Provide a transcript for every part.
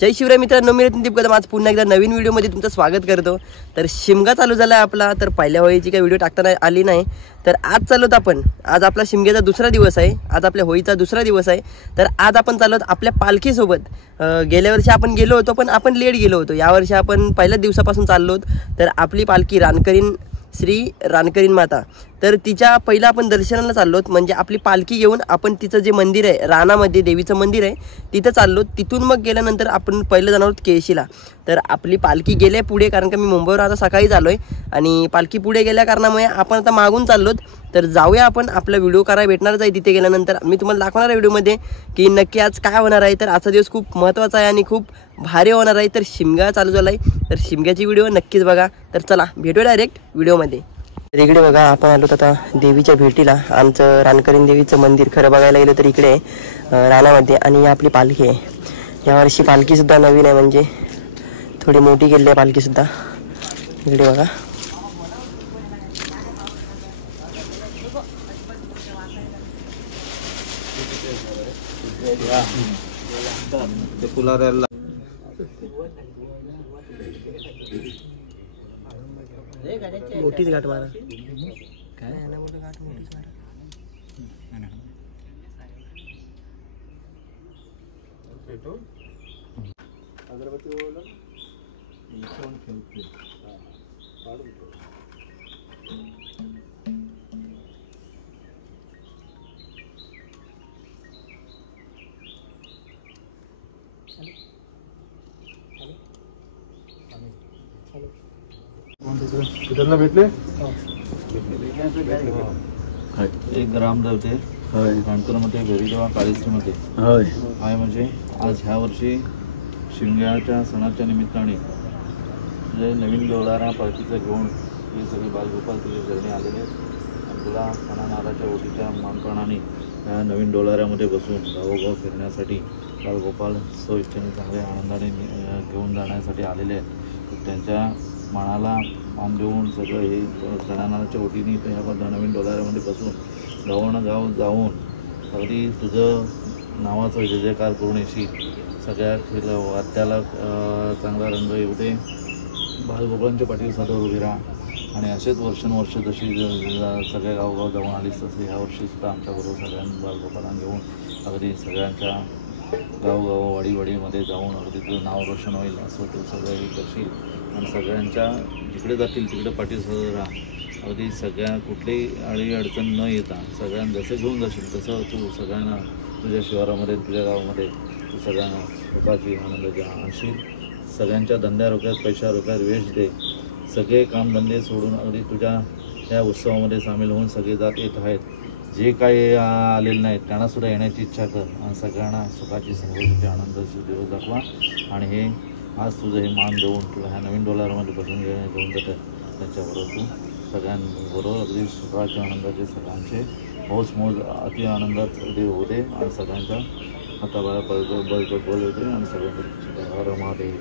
जय शिवराय मित्रांनो, मी नितीन दीपकदम आज पुन्हा एकदा नवीन व्हिडिओमध्ये तुमचं स्वागत करतो। तर शिमगा चालू झाला आहे आपला। तर पहिल्या होळीची काही व्हिडिओ टाकता आली नाही, तर आज चाललोत आपण। आज आपला शिमग्याचा दुसरा दिवस आहे, आज आपल्या होळीचा दुसरा दिवस आहे। तर आज आपण चाललोत आपल्या पालखीसोबत। गेल्या वर्षी आपण गेलो होतो, पण आपण लेट गेलो होतो। यावर्षी आपण पहिल्या दिवसापासून चाललोत। तर आपली पालखी रानकरीण श्री रानकरीण माता, तर तिच्या पहिला आपण दर्शनाला चाललोत। म्हणजे आपली पालखी घेऊन आपण तिचं जे मंदिर आहे, रानामध्ये देवीचं मंदिर आहे, तिथं चाललोत। तिथून मग गेल्यानंतर आपण पहिलं जाणार आहोत केळशीला। तर आपली पालखी गेले पुढे, कारण का मी मुंबईवर आता सकाळी आलोय आणि पालखी पुढे गेल्या कारणामुळे आपण आता मागून चाललोत। तर जाऊया आपण, आपला व्हिडिओ करायला भेटणारच आहे तिथे गेल्यानंतर। मी तुम्हाला दाखवणार आहे व्हिडिओमध्ये की नक्की आज काय होणार आहे। तर आजचा दिवस खूप महत्त्वाचा आहे आणि खूप भारी होणार आहे। तर शिमगा चालू झाला आहे, तर शिमग्याची व्हिडिओ नक्कीच बघा। तर चला भेटूया डायरेक्ट व्हिडिओमध्ये। तर इकडे बघा, आपण आलो आता देवीच्या भेटीला। आमचं रानकरीण देवीचं मंदिर खरं बघायला गेलं तर इकडे रानामध्ये, आणि आपली पालखी आहे। यावर्षी पालखीसुद्धा नवीन आहे, म्हणजे थोडी मोठी केली आहे पालखीसुद्धा। इकडे बघा, मोठीच घाट मारा काय आहे ना, मोठी घाट मोठीच मारा। त्यांना भेटले एक ग्रामदेवते रानकरमध्ये घरी जेव्हा काळीश्रीमध्ये आहे। म्हणजे आज ह्या वर्षी शिमग्याच्या सणाच्या निमित्ताने जे नवीन डोलारा पालखीचं घेऊन हे सगळे बालगोपाल तुझे घरणे आलेले आणि तुला सणानाराच्या ओटीच्या मानपानाने या नवीन डोलाऱ्यामध्ये बसून गावोगाव फिरण्यासाठी बालगोपाल सोयीच्छेने चांगल्या आनंदाने घेऊन जाण्यासाठी आलेले आहेत। त्यांच्या मनाला मान देऊन सगळं हे सणानाराच्या ओटीने या नवीन डोलाऱ्यामध्ये बसून गावोगाव जाऊन अगदी तुझं नावाचं जय जयकार करून येशी सगळ्या वाद्याला चांगला रंग येऊ दे। बालगोपालांच्या पाठीवर सदैव उभी राहा आणि असेच वर्षानुवर्ष जशी सगळ्या गावोगाव जाऊन आलीस तसे ह्या वर्षीसुद्धा आमच्याबरोबर सगळ्यांना बालगोपालांना घेऊन अगदी सगळ्यांच्या गावोगाव वाडीवाडीमध्ये जाऊन अगदी तुझं नाव रोशन होईल असं तू सगळं हे करशील आणि सगळ्यांच्या जिकडे जातील तिकडे पाठीवर राहा। अगदी सगळ्या कुठलीही अडी अडचण न येता सगळ्यांना जसं घेऊन जाशील तसं तू सगळ्यांना तुझ्या शिवारामध्ये तुझ्या गावामध्ये तू सगळ्यांना सुखाची आनंदाची आणशील। सगळ्यांच्या धंद्या रोक्यात पैशा रोक्यात वेश दे। सगळे कामधंदे सोडून अगदी तुझ्या या उत्सवामध्ये सामील होऊन सगळे जात येत आहेत। जे काही आलेले नाहीत त्यांनासुद्धा येण्याची इच्छा कर आणि सगळ्यांना सुखाची समृद्धीची आनंदाची दिवस दाखवा। आणि हे आज तुझं हे मान देऊन तुला ह्या नवीन डोलारमध्ये बसून घेऊन जातात त्यांच्याबरोबर तू सगळ्यांबरोबर अगदी सुखाच्या आनंदाचे सगळ्यांचे हौस मौज अति आनंदात होऊ दे आणि सगळ्यांच्या हाताबाहेर बळकट बोल होते आणि सगळ्यांना हर महादेव।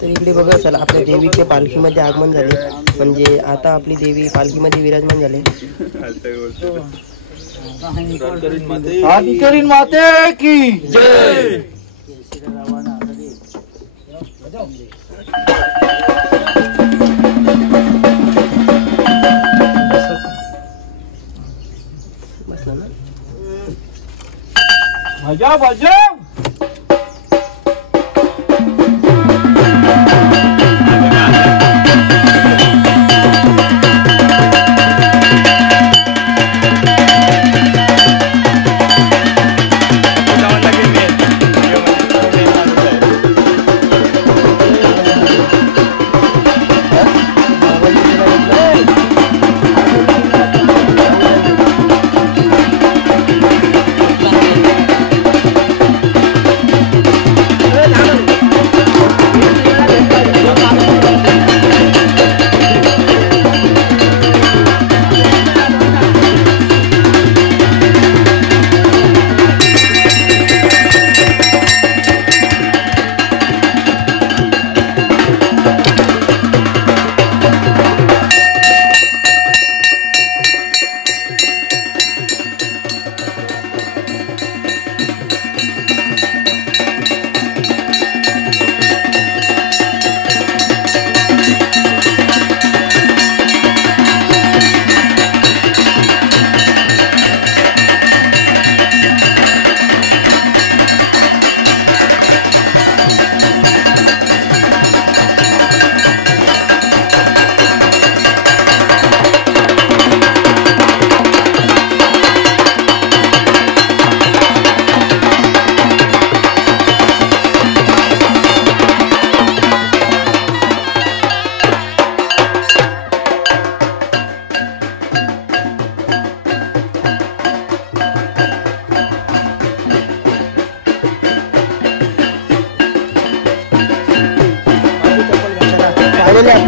तर इकडे बघा, चला आपल्या देवीच्या पालखीमध्ये आगमन झाले। म्हणजे आता आपली देवी पालखीमध्ये विराजमान झाले। रानकरीण माते की जय। मजा मजा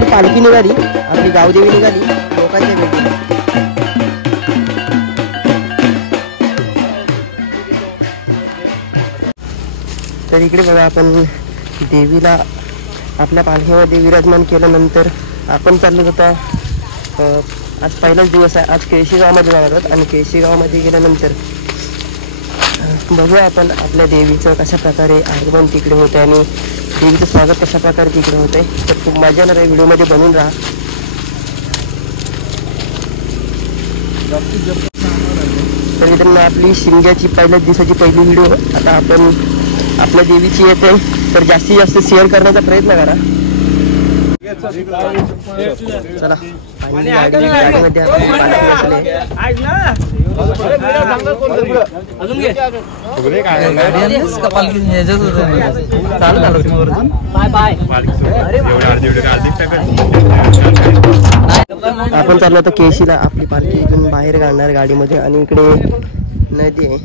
आपली पालखी निघाली, आपली गावदेवी निघाली लोकांच्या भेटी. तर इकडे बघा, आपण देवीला आपल्या पालखीमध्ये विराजमान केल्यानंतर आपण चाललो होता. आज पहिलाच दिवस आहे. आज केळशीगावमध्ये जाणार आहोत आणि केळशीगावमध्ये गेल्यानंतर बघूया आपण आपल्या देवीचं कशा प्रकारे आगमन तिकडे होतं आणि देवीचं स्वागत कशा प्रकारे तिकडे होत आहे. तर खूप मजा येणार आहे, व्हिडिओमध्ये बनवून राहा. तर मित्रांनो, आपली शिमग्याची पहिल्याच दिवसाची पहिली व्हिडिओ आता आपण आपल्या देवीची येते, तर जास्तीत जास्त शेअर करण्याचा प्रयत्न करा. चला गाडीमध्ये आपण चाललो आता केळशीला. आपली पालखी इथून बाहेर काढणार गाडीमध्ये आणि इकडे नदी आहे,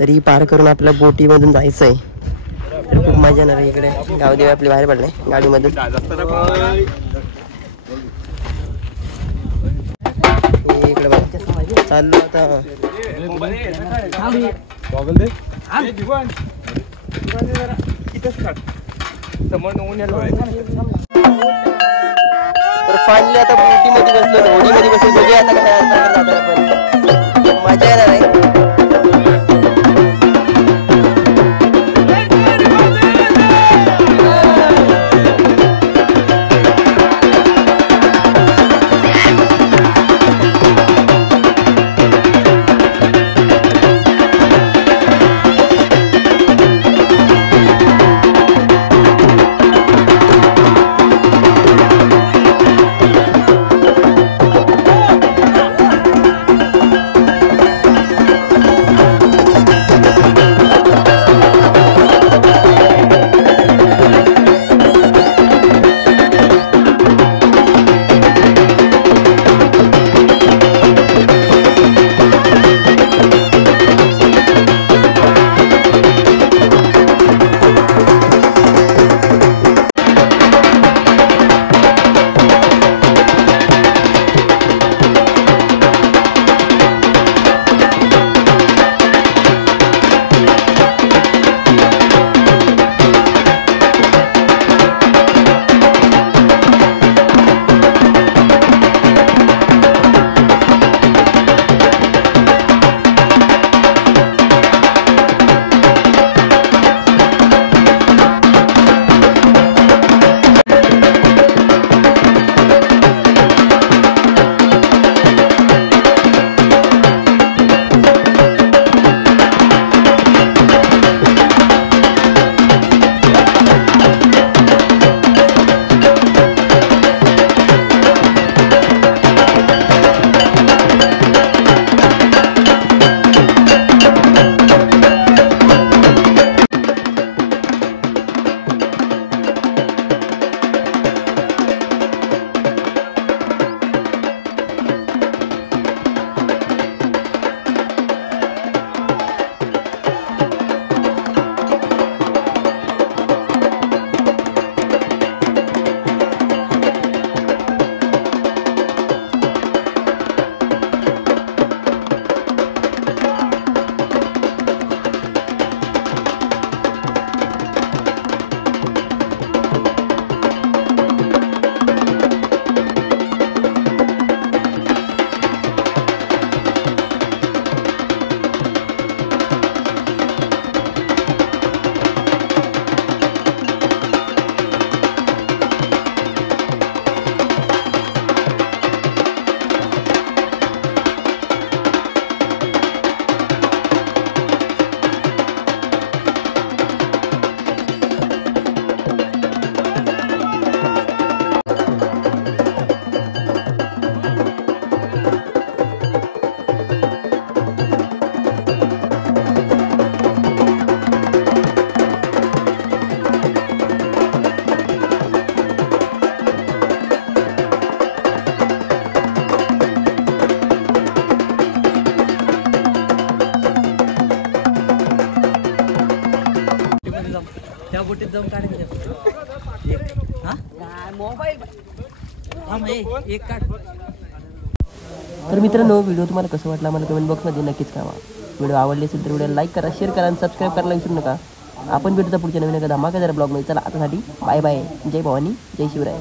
तर ही पार करून आपल्या बोटीमधून जायचं आहे. तर खूप मजा येणार आहे. इकडे गावदेवी आपली बाहेर पडले गाडीमधून. इकडे बघा चाललो आता. तर फायनली आता बोटीमध्ये बसलो, होडीमध्ये बसून बघूया आता कसं आपण. मजा येणार आहे. त्या बोटीत जाऊन काढायचं मोबाईल तर मित्रांनो व्हिडिओ तुम्हाला कसं वाटला मला कमेंट बॉक्समध्ये नक्कीच कळवा. व्हिडिओ आवडले असेल तर व्हिडिओ लाईक करा, शेअर करा आणि सबस्क्राईब करायला विसरू नका. आपण भेटूया पुढच्या नवीन एका धमाकेदार ब्लॉगमध्ये. चला आतासाठी बाय बाय. जय भवानी, जय शिवराय.